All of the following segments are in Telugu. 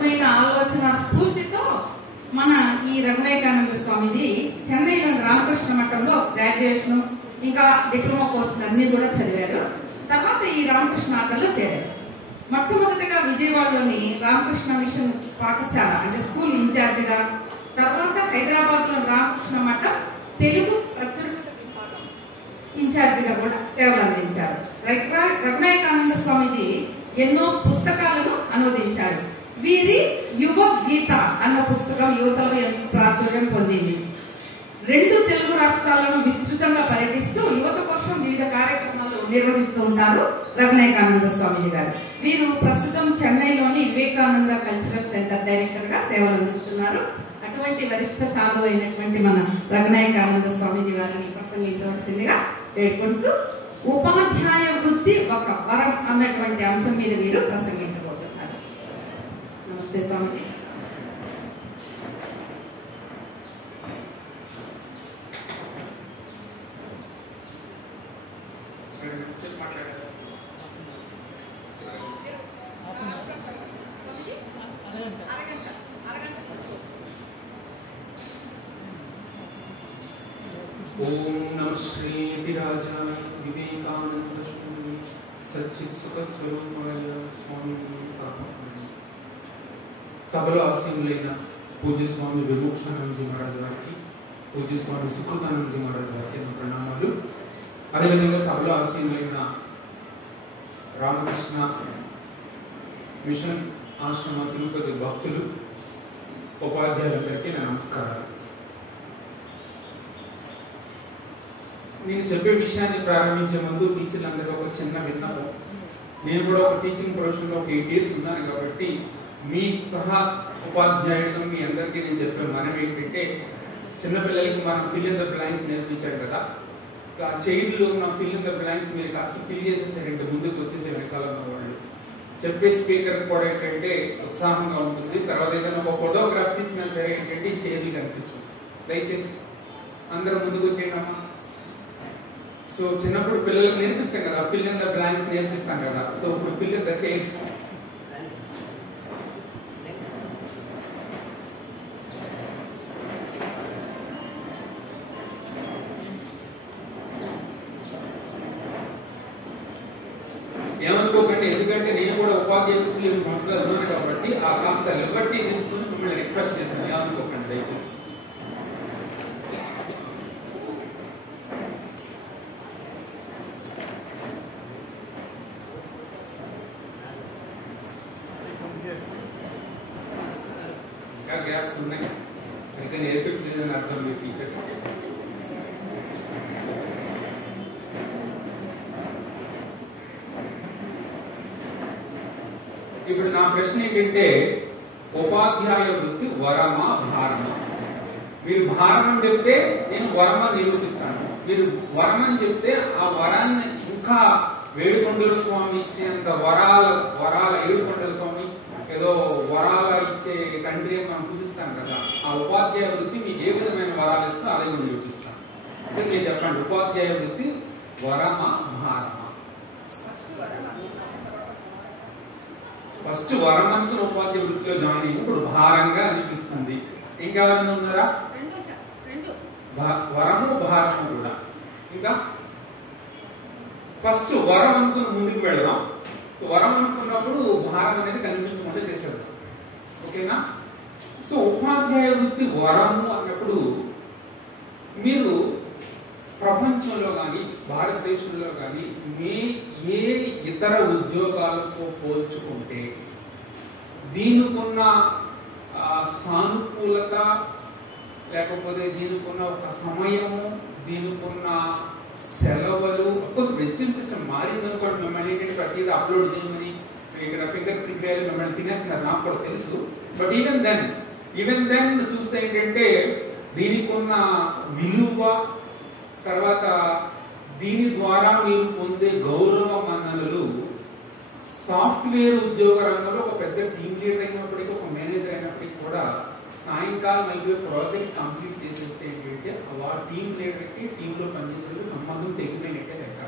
అద్భుతమైన ఆలోచన స్ఫూర్తితో మన ఈ రఘునాయకానంద స్వామిజీ చెన్నైలోని రామకృష్ణ మఠంలో గ్రాడ్యుయేషన్ ఇంకా డిప్లొమా కోర్సులు అన్ని కూడా చదివారు. తర్వాత ఈ రామకృష్ణ ఆటలో చేరారు. మొట్టమొదటిగా విజయవాడలోని రామకృష్ణ మిషన్ పాఠశాల అంటే స్కూల్ ఇన్ఛార్జ్ గా, తర్వాత హైదరాబాద్ లో రామకృష్ణ మఠం తెలుగు ప్రచురణ విభాగం ఇన్ఛార్జ్ గా కూడా సేవలు అందించారు. రఘునాయకానంద స్వామిజీ ఎన్నో పుస్తకాలను అనువదించారు. వీరి యువ గీత అన్న పుస్తకం యువతలో ఎంతో ప్రాచుర్యం పొందింది. 2 తెలుగు రాష్ట్రాలను విస్తృతంగా పర్యటిస్తూ యువత కోసం వివిధ కార్యక్రమాలు నిర్వహిస్తూ ఉంటారు రఘునాయకానంద స్వామిజీ గారు. వీరు ప్రస్తుతం చెన్నైలోని వివేకానంద కల్చరల్ సెంటర్ డైరెక్టర్ గా సేవలు అందిస్తున్నారు. అటువంటి వరిష్ఠ సాధువు అయినటువంటి మన రఘునాయకానంద స్వామిజీ వారిని ప్రసంగించవలసిందిగా వేడుకుంటూ ఉపాధ్యాయ వృత్తి ఒక వరం అన్నటువంటి అంశం మీద వీరు ప్రసంగించబోతున్నారు. నమస్తే స్వామిజీ. ओम नमः श्री विराजाय विवेकानंद स्वामी सच्चित सुख स्वरूपाय स्वामी సభలో ఆసీనులైన పూజ్య స్వామి విమోక్షానందజీ మహారాజ్ గారికి, పూజ్య స్వామి సుకృతానందజీ మహారాజ్ గారికి నా ప్రణామాలు. అదేవిధంగా సభలో ఆసీనులైన రామకృష్ణ మిషన్ ఆశ్రమ తిరుపతి భక్తులు, ఉపాధ్యాయులందరికీ నా నమస్కారాలు. నేను చెప్పే విషయాన్ని ప్రారంభించే ముందు టీచర్లందరికీ ఒక చిన్న విన్నపం. నేను కూడా ఒక టీచింగ్ ప్రొఫెషన్లో ఒక 8 years ఉన్నాను కాబట్టి మీ సహా ఉపాధ్యాయుడిగా మీ అందరికీ నేను చెప్పే మనం ఏంటంటే, చిన్నపిల్లలకి మనం ఫిల్ ఇన్ ద బ్లాంక్స్ నేర్పించాడు కదా, ఆ చైర్లో ఉన్న ఫిల్ ఇన్ ద బ్లాంక్స్ మీరు కాస్త ఫిల్ చేసేసారంటే ముందుకు వచ్చేసే వెనకాల ఉన్న వాళ్ళు చెప్పే స్పీకర్ కూడా ఏంటంటే ఉత్సాహంగా ఉంటుంది. తర్వాత ఏదైనా ఒక ఫోటోగ్రాఫ్ తీసినా సరే ఏంటంటే ఈ చైర్లు కనిపించు. దయచేసి అందరూ ముందుకు వచ్చేయడమ్మా. సో చిన్నప్పుడు పిల్లలకు నేర్పిస్తాం కదా, ఫిల్ ఇన్ ద బ్లాంక్స్ నేర్పిస్తాం కదా. సో ఇప్పుడు ఫిల్ ఇన్ ద చైర్స్. ఏమనుకోకండి, ఎందుకంటే నేను కూడా ఉపాధ్యాయ 7 సంవత్సరాలు ఉన్నాను కాబట్టి ఆ కాస్త లిబర్టీ తీసుకుని మిమ్మల్ని రిక్వెస్ట్ చేశాను. ఏమనుకోకండి దయచేసి. ఇంకా గ్యాప్స్ ఉన్నాయి, సరిగ్గా నేర్పించలేదని అర్థం మీ టీచర్స్. ఇప్పుడు నా ప్రశ్న ఏంటంటే, ఉపాధ్యాయ వృత్తి వరమా భారమా? మీరు భారం అని చెప్తే నేను వరమ నిరూపిస్తాను. మీరు వరం అని చెప్తే ఆ వరాన్ని ఇంకా వేడుకొండల స్వామి ఇచ్చేంత వరాల ఏడుకొండల స్వామి ఏదో వరాల ఇచ్చే తండ్రి మనం పూజిస్తాం కదా, ఆ ఉపాధ్యాయ వృత్తి మీకు ఏ విధమైన వరాలు ఇస్తో అదే నిరూపిస్తాను. అంటే మీరు చెప్పండి, ఉపాధ్యాయ వృత్తి వరమా భారమా? ఫస్ట్ వరం అనుకున్న ఉపాధ్యాయ వృత్తిలో జాయిన్ అయ్యి ఇప్పుడు భారంగా అనిపిస్తుంది. ఇంకెవరైనా ఉన్నారా? వరము భారము కూడా. ఇంకా ఫస్ట్ వరం అనుకుని ముందుకు వెళ్దాం. వరం అనుకున్నప్పుడు భారం అనేది కనిపించకుండా చేసేది. ఓకేనా? సో ఉపాధ్యాయ వృత్తి వరము అన్నప్పుడు మీరు ప్రపంచంలో కానీ భారతదేశంలో కానీ ఏ ఇతర ఉద్యోగాలతో పోల్చుకుంటే దీనికున్న సానుకూలత, లేకపోతే దీనికున్న ఒక సమయము, దీనికున్న సెలవులు, అఫ్కోర్స్ ఎడ్యుకేషన్ సిస్టమ్ మారింది అనుకోండి. మిమ్మల్ని ఏంటంటే ప్రతిదీ అప్లోడ్ చేయమని ఇక్కడ ఫింగర్ ప్రింట్ వేయాలి, మిమ్మల్ని తినేస్తున్నారు, నాకు కూడా తెలుసు. బట్ ఈవెన్ దెన్ చూస్తే ఏంటంటే దీనికి ఉన్న విలువ, తర్వాత దీని ద్వారా మీరు పొందే గౌరవ మన్ననలు సాఫ్ట్వేర్ ఉద్యోగ రంగంలో ఒక పెద్ద టీమ్ లీడర్ అయినప్పటికీ, ఒక మేనేజర్ అయినప్పటికీ కూడా సాయంకాలం అయిపోయి ప్రాజెక్ట్ కంప్లీట్ చేసేస్తే ఏంటంటే ఆ టీమ్ లీడర్కి టీంలో పనిచేసే సంబంధం తెగిపోయినట్టే లెక్క.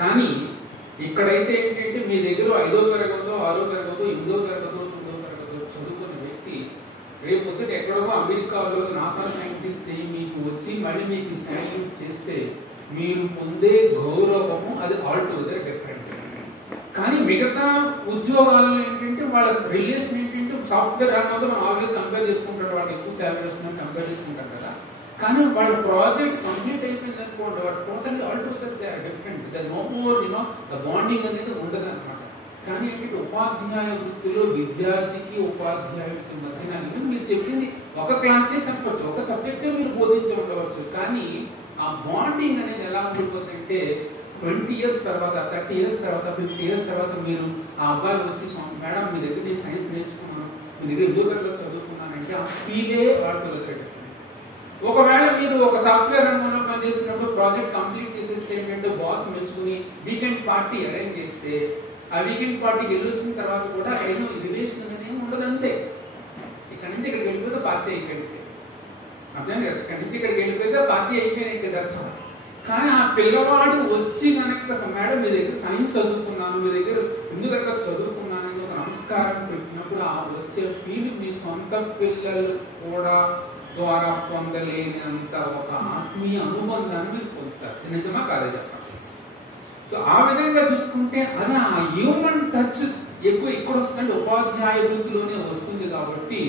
కానీ ఇక్కడైతే ఏంటంటే మీ దగ్గర 5వ తరగతో 6వ తరగతో 8వ తరగతో 9వ తరగతో అమెరికాలో నాసా సైంటిస్ట్ మీకు వచ్చి మళ్ళీ మీకు సైన్ చేస్తే మీరు పొందే గౌరవము అది ఆల్టుగెదర్ డిఫరెంట్. కానీ మిగతా ఉద్యోగాలలో ఏంటంటే వాళ్ళ రిలేషన్ ఏంటంటే సాఫ్ట్వేర్ రంగంలో మనం ఆల్వేస్ కంపేర్ చేసుకుంటారు, వాళ్ళకి ఎక్కువ శాలరీ వస్తుందని కంపేర్ చేసుకుంటాం కదా. కానీ వాళ్ళ ప్రాజెక్ట్ కంప్లీట్ అయిపోయింది అనుకోండి, వాడు totally altogether they are different. The no more the bonding అనేది ఉండదు అనమాట. కానీ ఏంటంటే ఉపాధ్యాయ వృత్తిలో విద్యార్థికి ఉపాధ్యాయుడికి మధ్యన మీరు చెప్పింది ఒక క్లాసే చెప్పచ్చు, ఒక సబ్జెక్టే మీరు బోధించి ఉండవచ్చు. కానీ ఆ బాండింగ్ అనేది ఎలా ఉండిపోతుందంటే 20 years తర్వాత, 30 years తర్వాత, 50 years తర్వాత మీరు ఆ అబ్బాయి వచ్చి మేడం మీ దగ్గర నేను సైన్స్ నేర్చుకున్నాను, మీ దగ్గర ఎందుకు చదువుకున్నానంటే ఆ ఫీలే ఆల్టుగెదర్. ఒకవేళ మీరు ఒక సాఫ్ట్వేర్ రంగంలో పనిచేసినప్పుడు ప్రాజెక్ట్ కంప్లీట్ చేసేస్తే ఏంటంటే బాస్ మెచ్చుకుని వీకెండ్ పార్టీ అరేంజ్ చేస్తే ఆ వీకెండ్ పార్టీకి వెళ్ళొచ్చిన తర్వాత కూడా ఏదో రిలేషన్ అనేది ఉండదు అంతే. ఇక్కడి నుంచి ఇక్కడికి వెళ్ళిపోతే పార్టీ అయిపోయింది, అర్థం కదా, ఇక్కడి నుంచి ఇక్కడికి వెళ్ళిపోతే పార్టీ అయిపోయినట్టు దర్శనం. కానీ ఆ పిల్లవాడు వచ్చి కనుక మేడం మీ దగ్గర సైన్స్ చదువుకున్నాను, మీ దగ్గర ఎందుకంటే చదువుకున్నానని ఒక నమస్కారం పెట్టినప్పుడు ఆ వచ్చే ఫీలింగ్ మీ సొంత పిల్లలు కూడా ద్వారా పొందలేనంత ఒక ఆత్మీయ అనుబంధాన్ని మీరు పొందుతారు. నిజమా కాదే చెప్పండి. సో ఆ విధంగా చూసుకుంటే అది ఆ హ్యూమన్ టచ్ ఎక్కువ ఇక్కడ వస్తుందంటే ఉపాధ్యాయ వృత్తిలోనే వస్తుంది. కాబట్టి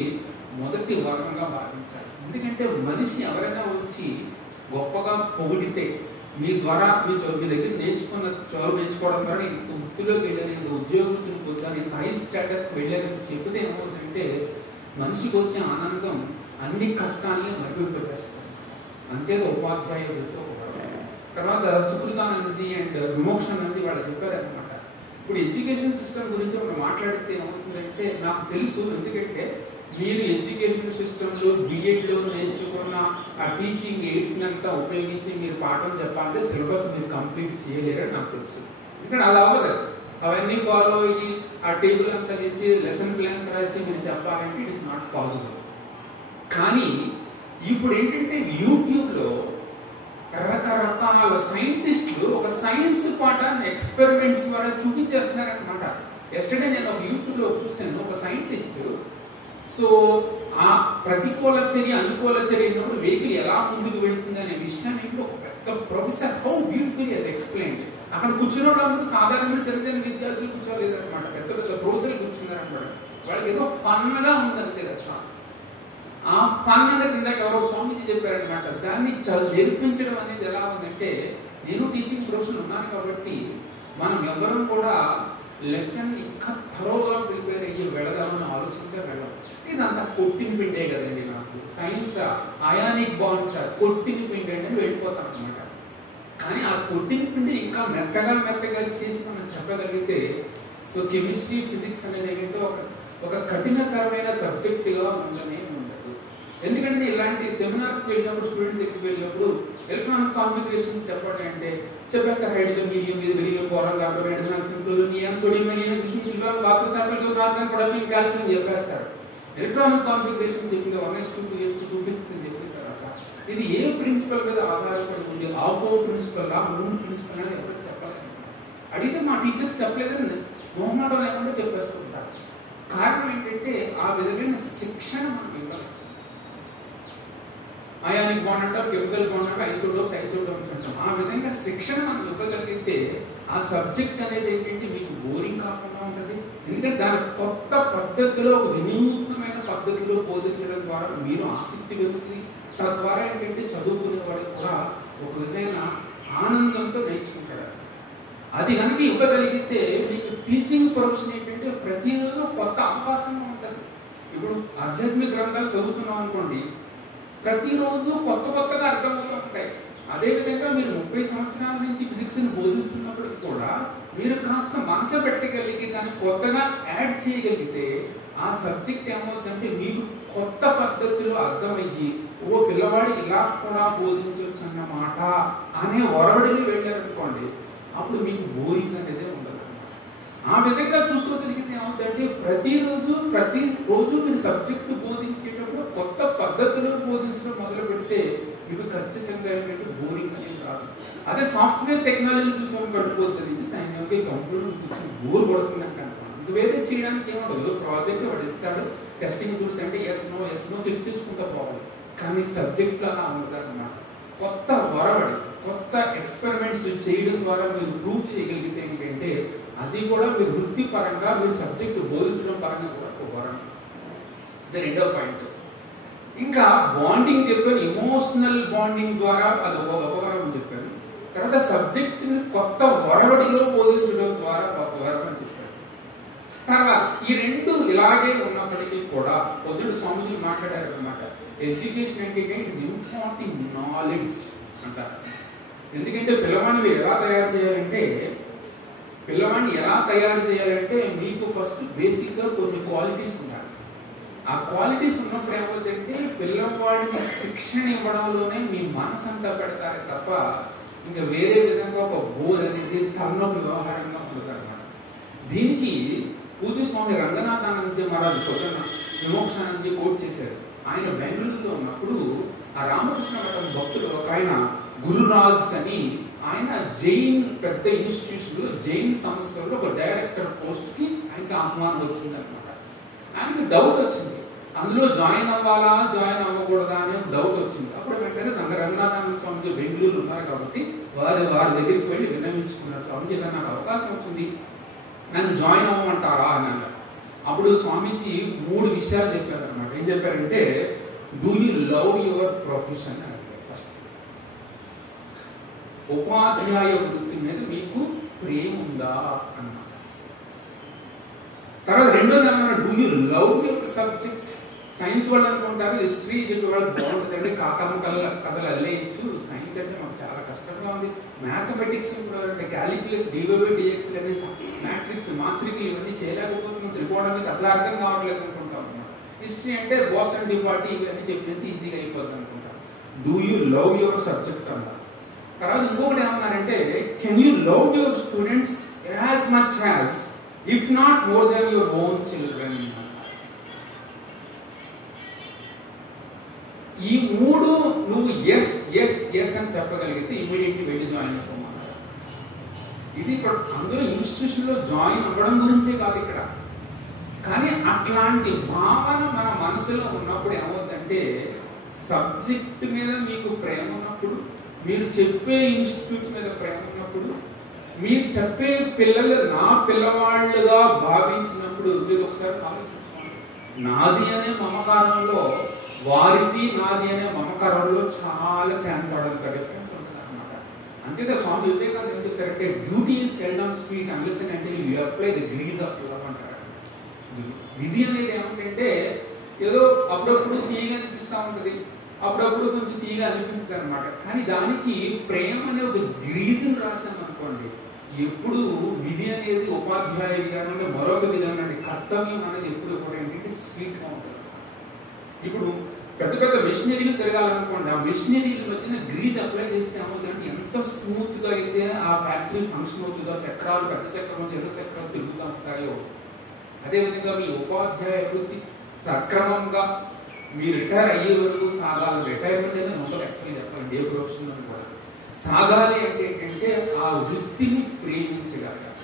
మొదటి వర్గంగా భావించాలి. ఎందుకంటే మనిషి ఎవరైనా వచ్చి గొప్పగా పొగిడితే మీ ద్వారా మీ దగ్గర నేర్చుకున్న చదువు నేర్చుకోవడం ద్వారా ఇంత వృత్తిలోకి వెళ్ళాను, ఇంత ఉద్యోగం పొందాను, ఇంత హై స్టేటస్కి వెళ్ళానని చెబితే ఏమవుతుందంటే మనిషికి వచ్చే ఆనందం అన్ని కష్టాన్ని మరిపింపేస్తారు. అంతేగా ఉపాధ్యాయ వృత్తి. తర్వాత సుకృతానందజీ అండ్ విమోక్షానందజీ వాళ్ళు చెప్పారనమాట. ఇప్పుడు ఎడ్యుకేషన్ సిస్టమ్ గురించి మనం మాట్లాడితే ఏమవుతుందంటే నాకు తెలుసు, ఎందుకంటే మీరు ఎడ్యుకేషన్ సిస్టంలో బిఎడ్లో నేర్చుకున్న ఆ టీచింగ్ ఎయిడ్స్ అంతా ఉపయోగించి మీరు పాఠం చెప్పాలంటే సిలబస్ మీరు కంప్లీట్ చేయలేరని నాకు తెలుసు. ఎందుకంటే అది అవ్వదు, అవన్నీ ఫాలో అయ్యి ఆ టేబుల్ అంతా చేసి లెసన్ ప్లాన్స్ రాసి మీరు చెప్పాలంటే ఇట్ ఇస్ నాట్ పాసిబుల్. కానీ ఇప్పుడు ఏంటంటే యూట్యూబ్లో రకరకాల సైంటిస్టులు ఒక సైన్స్ పాఠాన్ని ఎక్స్పెరిమెంట్స్ ద్వారా చూపించేస్తున్నారనమాట. ఎస్టర్డే నేను ఒక యూట్యూబ్లో చూశాను, ఒక సైంటిస్ట్ సో ఆ ప్రతికూల చర్య అనుకూల చర్య అయినప్పుడు వెహికల్ ఎలా ముందుకు వెళ్తుంది అనే విషయాన్ని ఒక పెద్ద professor how beautiful has explained. అక్కడ కూర్చున్న వాళ్ళందరూ సాధారణంగా చిన్న చిన్న విద్యార్థులు కూర్చోలేదు అనమాట, పెద్ద పెద్ద ప్రొఫెసర్లు కూర్చున్నారనమాట. వాళ్ళకి ఏదో ఫన్ గా ఉందంతే రక్షణ. ఆ ఫన్ అనేది ఇందాక ఎవరో స్వామీజీ చెప్పారనమాట. దాన్ని నేర్పించడం అనేది ఎలా ఉందంటే, నేను టీచింగ్ ప్రొఫెషన్ ఉన్నాను కాబట్టి మనం ఎవరు కూడా లెసన్ ఇంకా థరోగా ప్రిపేర్ అయ్యి వెళదామని ఆలోచించే వెళ్ళాం. ఇదంతా కొట్టిన పిండే కదండి. నాకు సైన్స్ అయానిక్ బాండ్స్ కొట్టిన పిండి అంటే వెళ్ళిపోతాం అనమాట. కానీ ఆ కొట్టిన పిండి ఇంకా మెత్తగా చేసి మనం చెప్పగలిగితే సో కెమిస్ట్రీ ఫిజిక్స్ అనేది ఏంటంటే ఒక కఠినతరమైన సబ్జెక్టుగా ఉండనే ఉండదు. ఎందుకంటే ఇలాంటి సెమినార్స్కి వెళ్ళినప్పుడు స్టూడెంట్స్ దగ్గరికి వెళ్ళినప్పుడు ఎలక్ట్రానిక్ కాన్ఫిగరేషన్స్ చెప్పండి అంటే చెప్పేస్తారు. హైడ్రోజన్ మీడియం మీద వెలిగిన పోరం కాబట్టి హైడ్రోజన్ సింపుల్ నియం sodium silver phosphorus carbon potassium calcium చెప్పేస్తారు. ఎలక్ట్రానిక్ కాన్ఫిగరేషన్ చెప్పింది 1:2 2:6 అని చెప్పిన తర్వాత ఇది ఏ ప్రిన్సిపల్ మీద ఆధారపడి ఉంది, ఆపో ప్రిన్సిపల్ మూన్ ప్రిన్సిపల్ అని ఎవరికి చెప్పలేదు. అడిగితే మా టీచర్స్ చెప్పలేదని మొహమాటం లేకుండా చెప్పేస్తుంటారు. కారణం ఏంటంటే ఆ విధమైన శిక్షణ మనం ఇవ్వాలి. అయానిక్ బాండ్ అంటారు, కెమికల్ బాండ్ అంటారు, ఐసోటోప్స్ అంటాం. ఆ విధంగా శిక్షణ మనం ఇవ్వగలిగితే ఆ సబ్జెక్ట్ అనేది ఏంటంటే మీకు బోరింగ్ కాకుండా ఉంటుంది. ఎందుకంటే దాని కొత్త పద్ధతిలో ఒక వినూత్నమైన పద్ధతిలో బోధించడం ద్వారా మీరు ఆసక్తి పెరుగుతుంది. తద్వారా ఏంటంటే చదువుకునే వాడికి కూడా ఒక విధమైన ఆనందంతో నేర్చుకుంటారు. అది కనుక ఇవ్వగలిగితే మీకు టీచింగ్ ప్రొఫెషన్ ఏంటంటే ప్రతిరోజు కొత్త అవకాశంగా ఉంటుంది. ఇప్పుడు ఆధ్యాత్మిక గ్రంథాలు చదువుతున్నాం అనుకోండి, ప్రతిరోజు కొత్తగా అర్థమవుతూ ఉంటాయి. అదేవిధంగా మీరు 30 సంవత్సరాల నుంచి ఫిజిక్స్ ని బోధిస్తున్నప్పటికి కూడా మీరు కాస్త మనసు పెట్టగలిగి దాన్ని కొత్తగా యాడ్ చేయగలిగితే ఆ సబ్జెక్ట్ ఏమవుతుందంటే మీకు కొత్త పద్ధతిలో అర్థమయ్యి ఓ పిల్లవాడి ఇలా కూడా బోధించవచ్చు అన్నమాట అనే ఒరవడిని వెళ్ళారనుకోండి, అప్పుడు మీకు బోరింగ్ అనేది ఉండదు. ఆ విధంగా చూసుకోగలిగితే ఏమవుతుందంటే ప్రతిరోజు మీరు సబ్జెక్టు బోధించేటప్పుడు కొత్త పద్ధతిలో బోధించడం మొదలు పెడితే మీకు ఖచ్చితంగా ఏంటంటే బోరింగ్ అనేది రాదు. అదే సాఫ్ట్వేర్ టెక్నాలజీ చూసాము గడిపోతుంది నుంచి సాయంత్రం కంప్యూటర్ కూర్చొని బోర్ పడుతుంది అంటే వేరే చేయడానికి ఏముండదు, ప్రాజెక్ట్ వాడు ఇస్తాడు, టెస్టింగ్ టూల్స్ అంటే ఎస్ నో క్లిక్ చేసుకుంటూ పోవాలి. కానీ సబ్జెక్ట్లో అలా ఉండదు అన్నమాట. కొత్త వరవడి, కొత్త ఎక్స్పెరిమెంట్స్ చేయడం ద్వారా మీరు ప్రూవ్ చేయగలిగితే ఏంటంటే అది కూడా మీరు వృత్తిపరంగా మీరు సబ్జెక్టు బోధించడం పరంగా కూడా ఒక వరం. ఇది రెండో పాయింట్. ఇంకా బాండింగ్ చెప్పాను, ఎమోషనల్ బాండింగ్ ద్వారా అది ఒక వరం చెప్పాను. తర్వాత సబ్జెక్ట్ కొత్త వరవడిలో బోధించడం ద్వారా ఒక వరం అని చెప్పాను. తర్వాత ఈ రెండు ఇలాగే ఉన్నప్పటికీ కూడా పొద్దుడు స్వామిజీ మాట్లాడారు అనమాట. ఎడ్యుకేషన్ అంటే ఇట్స్ ఇంపార్టింగ్ నాలెడ్జ్ అంటారు. ఎందుకంటే పిల్లవాడిని ఎలా తయారు చేయాలంటే మీకు ఫస్ట్ బేసిక్ గా కొన్ని క్వాలిటీస్ ఉండాలి. ఆ క్వాలిటీస్ ఉన్నప్పుడు ఏమవుతుందంటే పిల్లవాడిని శిక్షణ ఇవ్వడంలోనే మీ మనసు అంతా పెడతారే తప్ప ఇంకా వేరే విధంగా ఒక బోర్ అనేది తలనొప్పి వ్యవహారంగా ఉంటుంది అనమాట. దీనికి పూజ్య స్వామి రంగనాథానందజీ మహారాజు పొద్దున్న విమోక్షానందజీ కోట్ చేశారు. ఆయన బెంగళూరులో ఉన్నప్పుడు ఆ రామకృష్ణ మఠం భక్తుడు ఒక ఆయన గురురాజ్ అని ఆయన జైన్ పెద్ద ఇన్స్టిట్యూషన్ లో జైన్ సంస్థలో ఒక డైరెక్టర్ పోస్ట్ కి ఆయనకి ఆహ్వానం వచ్చింది అనమాట. ఆయనకి డౌట్ వచ్చింది, అందులో జాయిన్ అవ్వాలా జాయిన్ అవ్వకూడదా అనే డౌట్ వచ్చింది. అప్పుడు వెంటనే సంఘ రంగనాథానంద స్వామిజీ బెంగళూరు ఉన్నారు కాబట్టి వారి దగ్గరికి వెళ్ళి విన్నవించుకున్నారు. స్వామిజీ ఇలా నాకు అవకాశం వచ్చింది, నన్ను జాయిన్ అవ్వమంటారా అన్నారు. అప్పుడు స్వామీజీ 3 విషయాలు చెప్పారు అనమాట. ఏం చెప్పారంటే, do you love your profession అని అడిగారు. ఫస్ట్ ఉపాధ్యాయ వృత్తి మీద మీకు ప్రేమ ఉందా అన్నమాట. తర్వాత రెండోది ఏమన్నా, do you love your subject. Science వాళ్ళు అనుకుంటారు హిస్టరీ చెప్పే వాళ్ళు బాగుంటుంది అంటే కాకమ్మ కథలు అల్లేయచ్చు, సైన్స్ అంటే మాకు చాలా కష్టంగా ఉంది, మ్యాథమెటిక్స్ అంటే క్యాలిక్యులస్ డివైబై అనే మ్యాట్రిక్స్ మాత్రికలు ఇవన్నీ చేయలేకపోతున్నాం, త్రికోణానికి అసలు అర్థం కావట్లేదు అనుకుంటాం అన్నమాట. హిస్టరీ అంటే బోస్టన్ డిపార్టీ ఇవన్నీ చెప్పేసి ఈజీగా అయిపోతుంది అనుకుంటాం. Do you love your subject అన్నారు. తర్వాత ఇంకొకటి ఏమన్నారంటే, can you love your students as much as if not more than your own children. ఈ 3 నువ్వు ఎస్ అని చెప్పగలిగితే ఇమీడియట్లీ వెళ్ళి జాయిన్ అవ్వమన్నారు. ఇది ఇక్కడ అందులో ఇన్స్టిట్యూషన్ లో జాయిన్ అవ్వడం గురించే కాదు ఇక్కడ, కానీ అట్లాంటి భావన మన మనసులో ఉన్నప్పుడు ఏమవుతుందంటే సబ్జెక్ట్ మీద మీకు ప్రేమ ఉన్నప్పుడు, మీరు చెప్పే ఇన్స్టిట్యూట్ మీద ప్రేమ ఉన్నప్పుడు, మీరు చెప్పే పిల్లలు నా పిల్లవాళ్ళుగా భావించినప్పుడు మీరు ఒకసారి ఆలోచించుకోండి. నాది అనే మమకారంలో, వారిది నాది అనే మమకారంలో చాలా చేంపడంత డిఫరెన్స్ ఉంటుంది అనమాట. అంతే స్వామి వివేకానంద ఎందుకు కరెక్టే, duty is seldom sweet unless and until you apply the grease of love అంటారు. విధి అనేది ఏమిటంటే ఏదో అప్పుడప్పుడు తీయగా అనిపిస్తూ ఉంటుంది, అప్పుడప్పుడు కొంచెం తీయగా అనిపించదు అనమాట. కానీ దానికి ప్రేమ అనే ఒక గ్రీజును రాసామనుకోండి, ఎప్పుడు విధి అనేది ఉపాధ్యాయ విధానంలో మరొక విధానం అంటే కర్తవ్యం అనేది ఎప్పుడు కూడా ఏంటంటే స్వీట్ గా ఉంటుంది. ఇప్పుడు పెద్ద పెద్ద మెషినరీలు తిరగాలనుకోండి, ఆ మెషినరీల మధ్యన గ్రీజ్ అప్లై చేస్తే ఏమవుతుందంటే ఎంత స్మూత్ గా అయితే ఆ ఫ్యాక్టరీ ఫంక్షన్ అవుతుందో, చక్రాలు పెద్ద చక్రం చిన్న చక్రాలు తిరుగుతూ ఉంటాయో, అదేవిధంగా మీ ఉపాధ్యాయ వృత్తి సక్రమంగా మీ రిటైర్ అయ్యే వరకు సాగాలి. రిటైర్మెంట్ అనేది ఉంటుంది యాక్చువల్లీ చెప్పాలండి, ఏ ప్రొఫెషన్ కూడా సాగాలి అంటే ఏంటంటే ఆ వృత్తిని ప్రేమించగలగాలి.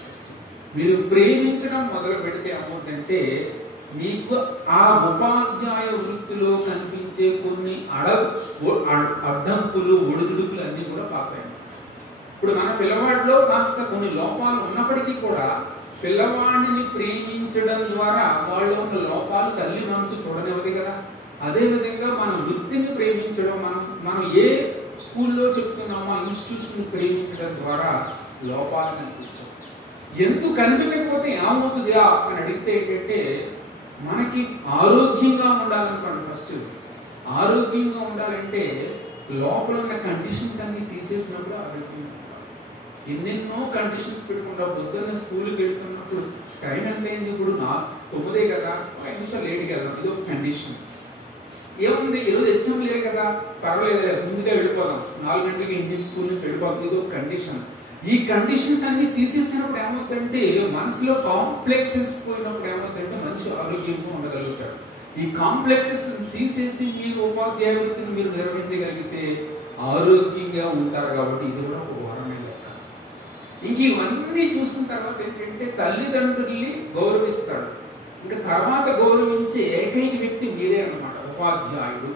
మీరు ప్రేమించడం మొదలు పెడితే ఏమవుతుందంటే మీకు ఆ ఉపాధ్యాయ వృత్తిలో కనిపించే కొన్ని అడ్డంకులు ఒడిదుడుకులు అన్ని కూడా పాతాయి. ఇప్పుడు మన పిల్లవాడిలో కాస్త కొన్ని లోపాలు ఉన్నప్పటికీ కూడా పిల్లవాడిని ప్రేమించడం ద్వారా వాళ్ళలో ఉన్న లోపాలు తల్లి మనసు చూడనివ్వదు కదా. అదే విధంగా మన వృత్తిని ప్రేమించడం, మనం ఏ స్కూల్లో చెప్తున్నామో ఆ ఇన్స్టిట్యూషన్ ప్రేమించడం ద్వారా లోపాలు కనిపించవు. ఎందుకు కనిపించకపోతే ఏమవుతుందా అని అడిగితే ఏంటంటే, మనకి ఆరోగ్యంగా ఉండాలనుకోండి. ఫస్ట్ ఆరోగ్యంగా ఉండాలంటే లోపల ఉన్న కండిషన్స్ అన్ని తీసేసినప్పుడు ఆరోగ్యంగా ఉండాలి. ఎన్నెన్నో కండిషన్స్ పెట్టుకుంటా పొద్దున్న స్కూల్కి వెళ్తున్నప్పుడు టైం అంటే ఏంటి, ఇప్పుడు 9 కదా, 5 నిమిషాలు లేట్ కదా, ఇది ఒక కండిషన్. ఏముంది, ఈరోజు ఎగ్జామ్ లేదు కదా, పర్వాలేదు ముందుగా వెళ్ళిపోదాం, 4 గంటలకి ఇండియన్ స్కూల్ నుంచి వెళ్ళిపోతాం, ఇది ఒక కండిషన్. ఈ కండిషన్స్ అన్ని తీసేసినప్పుడు ఏమవుతుందంటే మనసులో కాంప్లెక్సెస్ పోయినప్పుడు ఏమవుతుందంటే మనిషి ఆరోగ్యంగా ఉండగలుగుతాడు. ఈ కాంప్లెక్సెస్ తీసేసి మీరు ఉపాధ్యాయ వృత్తిని మీరు నిర్వహించగలిగితే ఆరోగ్యంగా ఉంటారు. కాబట్టి ఇది కూడా ఒక వరమే లెక్క. ఇంక ఇవన్నీ చూసిన తర్వాత ఏంటంటే తల్లిదండ్రుల్ని గౌరవిస్తాడు. ఇంకా తర్వాత గౌరవించే ఏకైక వ్యక్తి మీరే అనమాట, ఉపాధ్యాయుడు.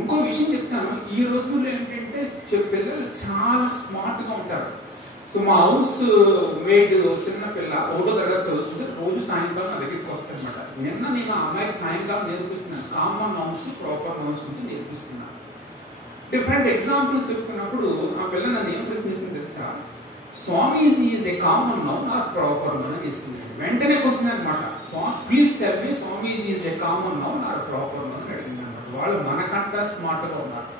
ఇంకో విషయం చెప్తాను, ఈ రోజుల్లో ఏంటంటే పిల్లలు చాలా స్మార్ట్ గా ఉంటారు. సో మా హౌస్ మేడ్ చిన్న పిల్ల 1వ తరగతి చదువుతుంది, రోజు సాయంకాలం నా దగ్గరికి వస్తాను అనమాట. నిన్న నేను ఆ అమ్మాయికి సాయంకాలం నేర్పిస్తున్నాను, కామన్ నౌన్స్ ప్రాపర్ నౌన్స్ గురించి నేర్పిస్తున్నాను. డిఫరెంట్ ఎగ్జాంపుల్స్ చెప్తున్నప్పుడు ఆ పిల్ల నన్ను ఏం ప్రశ్నిస్తుంది తెలుసా, Swamiji is a common noun or proper noun అని ఇస్తుంది. వెంటనే క్వశ్చన్ అనమాట, please tell me Swamiji is a common noun or proper noun అని అడిగింది అనమాట. వాళ్ళు మనకంటే స్మార్ట్ గా ఉన్నారు.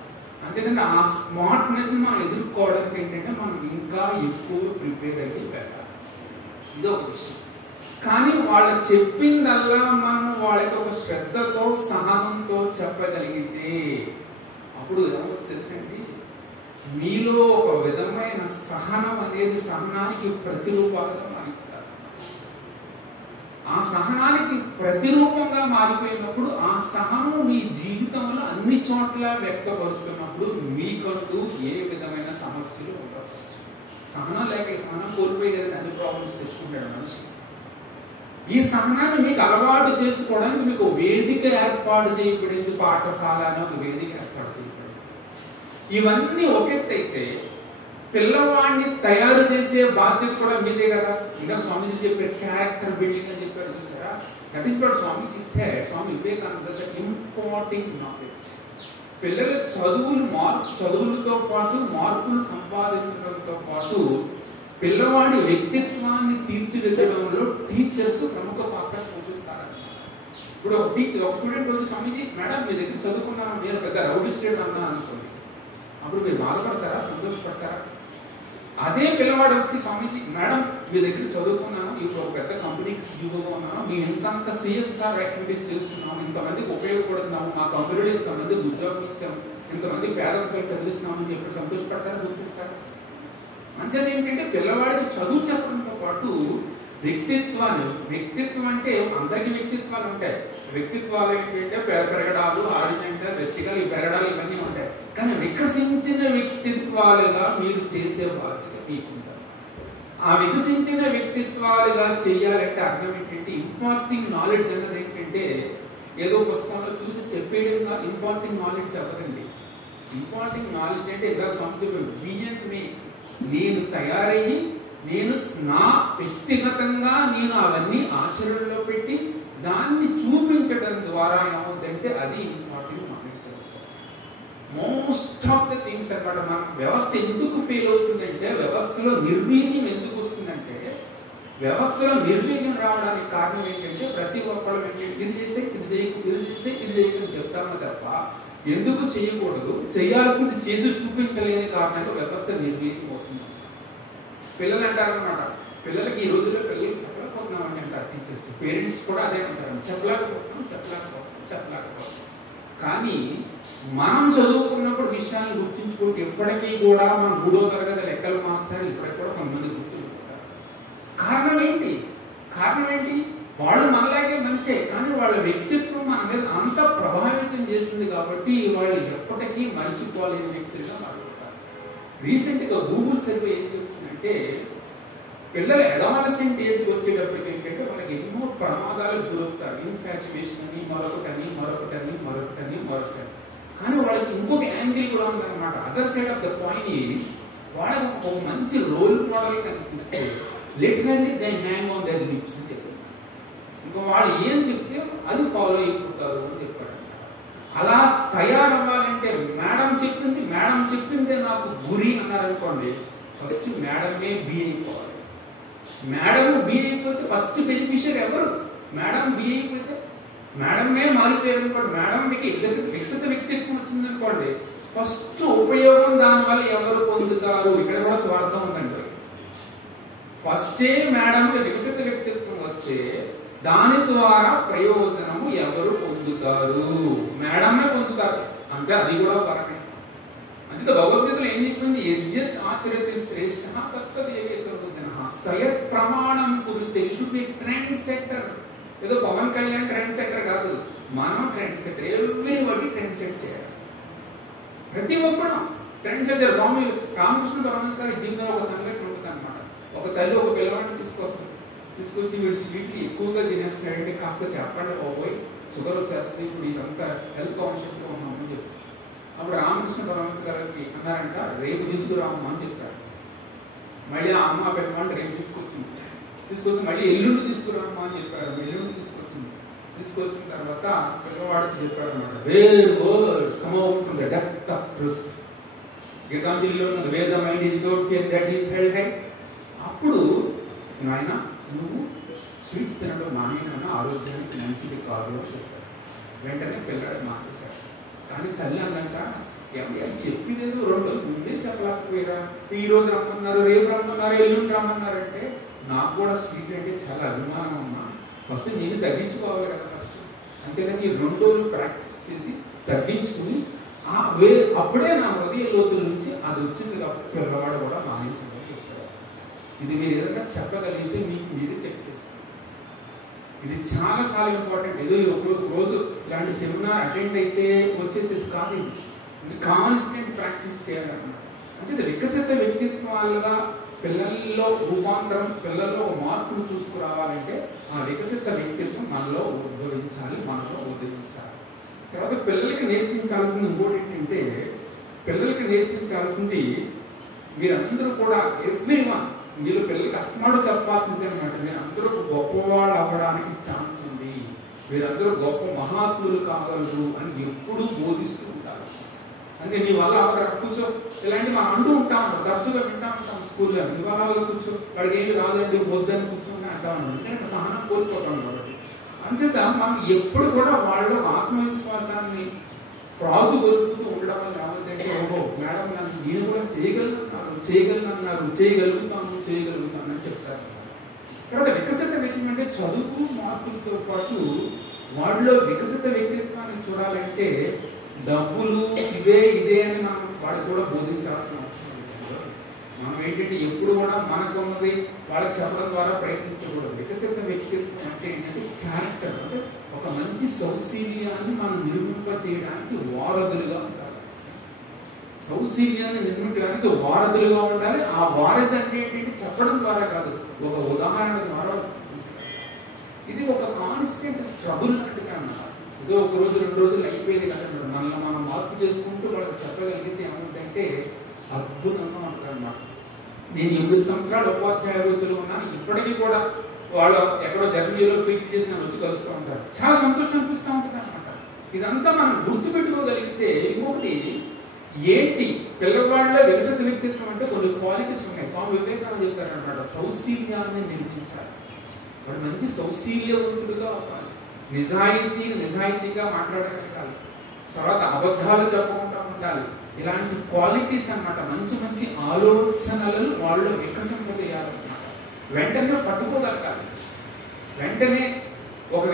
అంతేనండి, ఆ స్మార్ట్నెస్ ని మనం ఎదుర్కోవడానికి ఏంటంటే మనం ఇంకా ఎక్కువ ప్రిపేర్ అయ్యి వెళ్ళాలి. ఇది ఒక విషయం. కానీ వాళ్ళు చెప్పిందల్లా మనం వాళ్ళకి ఒక శ్రద్ధతో సహనంతో చెప్పగలిగితే అప్పుడు ఏమవుతుంది తెలుసండి, మీలో ఒక విధమైన సహనం అనేది సహనానికి ప్రతిరూపాలుగా మారిపోతారు. ఆ సహనానికి ప్రతిరూపంగా మారిపోయినప్పుడు ఆ సహనం మీ జీవితంలో అన్ని చోట్ల వ్యక్తపరుస్తున్నప్పుడు మీకంటూ ఏ విధమైన సమస్యలు ఉండవచ్చు. సహనం లేక ఈ సహనం కోల్పోయి కదా అన్ని ప్రాబ్లమ్స్ తెచ్చుకుంటాడు మనిషి. ఈ సహనాన్ని మీకు అలవాటు చేసుకోవడానికి మీకు వేదిక ఏర్పాటు చేయబడింది, పాఠశాల అని ఒక వేదిక ఏర్పాటు చేయబడింది. ఇవన్నీ ఒకెత్తైతే పిల్లవాడిని తయారు చేసే బాధ్యత కూడా మీదే కదా. ఇంకా స్వామీజీ చెప్పారు క్యారెక్టర్ బిల్డింగ్ అని చెప్పారు చూసారా, that is what Swamiji said. Swami Vivekananda said imparting knowledge. పిల్లల చదువులతో పాటు మార్పులు సంపాదించడంతో పాటు పిల్లవాడి వ్యక్తిత్వాన్ని తీర్చిదిద్దడంలో టీచర్స్ ప్రముఖ పాత్ర పోషిస్తారన్నమాట. ఇప్పుడు ఒక స్టూడెంట్ వచ్చి స్వామీజీ మేడం మీ దగ్గర చదువుకున్నాను, నేను పెద్ద రౌడీ స్టూడెంట్ అన్నా అనుకోండి, అప్పుడు మీరు బాధపడతారా, సంతోషపడతారా? అదే పిల్లవాడు వచ్చి స్వామీజీ మేడం మీ దగ్గర చదువుకున్నాను, ఇప్పుడు ఒక పెద్ద కంపెనీకి సీఈఓగా ఉన్నాను, మేము ఇంతంత సిఎస్ఆర్ యాక్టివిటీస్ చేస్తున్నాము, ఇంతమందికి ఉపయోగపడుతున్నాము, మా కంపెనీలో ఇంతమంది ఉద్యోగం ఇచ్చాము, ఇంతమంది పేద పిల్లలు చదివిస్తున్నాము అని చెప్పి సంతోషపడతారా, గుర్తిస్తారా? మంచిది ఏంటంటే పిల్లవాడికి చదువు చెప్పడంతో పాటు వ్యక్తిత్వం అంటే అందరికీ వ్యక్తిత్వాలు ఉంటాయి. వ్యక్తిత్వాలు ఏంటంటే పెరగడాలు, హారిజాంటల్, వెర్టికల్ పెరగడాలు ఇవన్నీ ఉంటాయి. కానీ వికసించిన వ్యక్తిత్వాలుగా మీరు చేసే బాధ్యత మీకుంటారు. ఆ వికసించిన వ్యక్తిత్వాలుగా చేయాలంటే అర్థం ఏంటంటే ఇంపార్టింగ్ నాలెడ్జ్ అన్నది ఏంటంటే ఏదో పుస్తకంలో చూసి చెప్పేయడం ఇంపార్టింగ్ నాలెడ్జ్ చెప్పదండి. ఇంపార్టింగ్ నాలెడ్జ్ అంటే ఇందాక సంతృప్తి బియ్యం నేను తయారయ్యి నేను నా వ్యక్తిగతంగా నేను అవన్నీ ఆచరణలో పెట్టి దాన్ని చూపించడం ద్వారా ఏమవుతుందంటే అది important knowledge. Most of the things అన్నమాట. మన వ్యవస్థ ఎందుకు ఫెయిల్ అవుతుందంటే, వ్యవస్థలో నిర్వీర్యం ఎందుకు వస్తుందంటే, వ్యవస్థలో నిర్వీర్యం రావడానికి కారణం ఏంటంటే ప్రతి ఒక్కళ్ళు ఏంటంటే ఇది చేసే ఇది చేయకు, ఇది చేసే ఇది చేయకని చెప్తామో తప్ప ఎందుకు చేయకూడదు, చేయాల్సింది చేసి చూపించలేని కారణంగా వ్యవస్థ నిర్వీర్యం అవుతుంది. పిల్లలు అంటారన్నమాట, పిల్లలకి ఈ రోజుల్లో పిల్లలు చెప్పలేకపోతున్నామని అంటారు టీచర్స్, పేరెంట్స్ కూడా అదే అంటారు, చెప్పలేకపోతున్నాం. కానీ మనం చదువుకున్నప్పుడు విషయాన్ని గుర్తించుకుంటే ఇప్పటికీ కూడా మన 3వ తరగతి లెక్కల మాస్టర్ ఇప్పటికి కూడా కొంతమంది గుర్తుంటారు. కారణం ఏంటి? వాళ్ళు మనలాగే మనిషే, కానీ వాళ్ళ వ్యక్తిత్వం మన మీద అంత ప్రభావితం చేస్తుంది కాబట్టి వాళ్ళు ఎప్పటికీ మర్చిపోలేని వ్యక్తులుగా మారిపోతారు. రీసెంట్ గా గూగుల్ సర్వే ఏం చెప్తుందంటే పిల్లలు అడాలసెంట్ ఏజ్ వచ్చేటప్పటికి ఏంటంటే వాళ్ళకి ఎన్నో ప్రమాదాలకు గురవుతారు. ఇన్ఫాచ్యుయేషన్ అని మరొకటని. కానీ వాళ్ళకి ఇంకొక యాంగిల్ కూడా ఉందన్నమాట. Other side of the point is వాళ్ళకి ఒక మంచి రోల్ మోడల్ కనిపిస్తే literally they hang on their lips అని చెప్పారు. ఇంకా వాళ్ళు ఏం చెప్తే అది ఫాలో అయిపోతారు అని చెప్పారు. అలా తయారవ్వాలంటే మేడం చెప్పిందే నాకు గురి అన్నారనుకోండి, ఫస్ట్ మేడమే బి అయిపోవాలి. మేడం బి అయిపోతే ఫస్ట్ బెనిఫిషియర్ ఎవరు? మేడం బి అయిపోతే మేడమే మారిపోయారు అనుకోండి, మేడం మీకు వికసిత వ్యక్తిత్వం వచ్చిందనుకోండి, ఫస్ట్ ఉపయోగం దానివల్ల ఎవరు పొందుతారు? ఇక్కడ కూడా స్వార్థం ఉందండి. ఫస్టే మేడంకి వికసిత వ్యక్తిత్వం వస్తే దాని ద్వారా ప్రయోజనము ఎవరు పొందుతారు? మేడమే పొందుతారు. అంతే, అది కూడా వరమే. అంటే భగవద్గీతలో ఏం చెప్పింది? యజ్ఞత్ ఆచరతి శ్రేష్ఠ తత్తదేవేతరో జనః సయత్ ప్రమాణం కురుతే. You should be trend setter. ఏదో పవన్ కళ్యాణ్ ట్రెండ్ సెట్టర్ కాదు, మనం trend setter. Everybody trend set చేయాలి. ప్రతి ఒక్కరు ట్రెండ్ సెట్టర్. స్వామి రామకృష్ణ పరమహంస గారి జీవితంలో ఒక సంఘటన ఉంటుంది అనమాట. ఒక తల్లి ఒక పిల్లవాడిని తీసుకొస్తుంది. తీసుకొచ్చి వీడు స్వీట్ ఎక్కువగా తినేస్తున్నాడంటే కాస్త చెప్పండి బాబోయ్, షుగర్ వచ్చేస్తుంది, ఇప్పుడు ఇదంతా హెల్త్ కాన్షియస్గా ఉన్నామని చెప్పి. అప్పుడు రామకృష్ణ పరమహంస గారికి అన్నారంట, రేపు తీసుకురామా అని చెప్పారు. మళ్ళీ ఆ అమ్మ పెట్టమంటే రేపు తీసుకొచ్చి మళ్ళీ ఎల్లుండి తీసుకురామా అని చెప్పారు. ఎల్లుండి తీసుకొచ్చిన తర్వాత పిల్లవాడికి చెప్పారు అనమాట, where words come out from the depth of truth. గీతాంజలిలో ఉన్నది where the mind is without fear that is held high. అప్పుడు నాయన నువ్వు స్వీట్స్ తినడం మానేనా ఆరోగ్యానికి మంచిది కాదు అని చెప్పారు. వెంటనే పిల్లడు మానేశారు. కానీ తల్లి అన్నాక ఏమయ్యా చెప్పిలేదు 2 రోజులు ముందే చెప్పలేకపోయారా, ఈ రోజు రమ్మన్నారు, రేపు రమ్మన్నారు, ఎల్లుండి రమ్మన్నారంటే నాకు కూడా స్వీట్ అంటే చాలా అభిమానం అమ్మా, ఫస్ట్ నేను తగ్గించుకోవాలి కదా ఫస్ట్. అంతేగాని ఈ 2 రోజులు ప్రాక్టీస్ చేసి తగ్గించుకుని అప్పుడే నా హృదయ లోతుల నుంచి అది వచ్చింది కాబట్టి పిల్లవాడు కూడా మానేసింది చెప్పారు. ఇది మీరు ఏదైనా చెప్పగలిగితే మీకు మీరే చెక్ చేసుకోండి. ఇది చాలా చాలా ఇంపార్టెంట్. ఏదో ఒక రోజు ఇలాంటి సెమినార్ అటెండ్ అయితే వచ్చేసేది కాదు. ఇది కాన్స్టెంట్ ప్రాక్టీస్ చేయాలన్నమాట. అంటే వికసిత వ్యక్తిత్వాలుగా పిల్లల్లో రూపాంతరం, పిల్లల్లో మార్పులు చూసుకురావాలంటే ఆ వికసిత వ్యక్తిత్వం మనలో ఉద్భవించాలి, మనలో ఉద్భవించాలి. తర్వాత పిల్లలకి నేర్పించాల్సింది ఇంకోటి ఏంటంటే, పిల్లలకి నేర్పించాల్సింది మీరందరూ కూడా ఎవ్రీవన్, మీరు పిల్లలకి అస్తమాడు చెప్పాల్సింది అనమాట, మీరందరూ గొప్పవాళ్ళు అవ్వడానికి ఛాన్స్ ఉంది, మీరందరూ గొప్ప మహాత్ములు కాగలరు అని ఎప్పుడూ బోధిస్తూ ఉంటారు. అంటే నీ వల్ల కూర్చో, ఇలాంటి మనం అంటూ ఉంటాం, తరచుగా వింటా ఉంటాం స్కూల్లో, నీ వల్ల కూర్చో, వాడికి ఏమి రాదండి వద్దని కూర్చొని అంటాం. ఎందుకంటే సహనం కోల్పోతాం కాబట్టి. అంచేత మనం ఎప్పుడు కూడా వాళ్ళు ఆత్మవిశ్వాసాన్ని ప్రాదుగొలుపుతూ ఉండడం వల్ల ఏమవుతుందంటే, ఓహో మేడం నాకు నేను కూడా చేయగలుగుతాను అని చెప్తారు. తర్వాత వికసిత వ్యక్తిత్వం అంటే చదువు మార్కులతో పాటు వాళ్ళలో వికసిత వ్యక్తిత్వాన్ని చూడాలంటే డబ్బులు ఇదే అని మనం వాడికి కూడా బోధించాల్సిన అవసరం లేదు. మనం ఏంటంటే ఎప్పుడు కూడా మనకు ఉన్నది వాళ్ళకి చెప్పడం ద్వారా ప్రయత్నించకూడదు. వికసిత వ్యక్తిత్వం అంటే ఏంటంటే క్యారెక్టర్, అంటే ఒక మంచి సౌశీల్యాన్ని మనం నిర్మింప చేయడానికి వారధులుగా ఉండాలి. సౌశీల్యాన్ని నిర్మించడానికి వారధులుగా ఉండాలి. ఆ వారధి అంటే ఏంటంటే చెప్పడం ద్వారా కాదు, ఒక ఉదాహరణ ద్వారా చూపించాలి. ఇది ఒక కాన్స్టెంట్ స్ట్రగుల్ లాంటిగా అన్నారు. ఏదో ఒక రోజు 2 రోజులు అయిపోయేది కదండి. మనల్ని మనం మార్పు చేసుకుంటూ వాళ్ళకి చెప్పగలిగితే ఏముందంటే అద్భుతంగా ఉంటుంది అన్నమాట. నేను 8 సంవత్సరాలు ఉపాధ్యాయ వృత్తిలో ఉన్నాను, ఇప్పటికీ కూడా వాళ్ళు ఎక్కడో జర్నీలో పీటీ చేసి నన్ను వచ్చి కలుస్తూ ఉంటారు. చాలా సంతోషం అనిపిస్తూ ఉంటుంది అనమాట. ఇదంతా మనం గుర్తుపెట్టుకోగలిగితే ఇంకొకటి ఏంటి, పిల్లవాళ్ళ వికసిత వ్యక్తిత్వం అంటే కొన్ని క్వాలిటీస్ ఉన్నాయి. స్వామి వివేకానంద చెప్తారనమాట, సౌశీల్యాన్ని నిర్మించాలి. వాడు మంచి సౌశీల్యవంతుడుగా అవ్వాలి, నిజాయితీగా మాట్లాడగలగాలి, తర్వాత అబద్ధాలు చెప్పకుండా ఉండాలి. ఇలాంటి క్వాలిటీస్ అన్నమాట, మంచి ఆలోచనలను వాళ్ళు వికసింప చేయాలన్నమాట. వెంటనే పట్టుకోగలగాలి, వెంటనే ఒక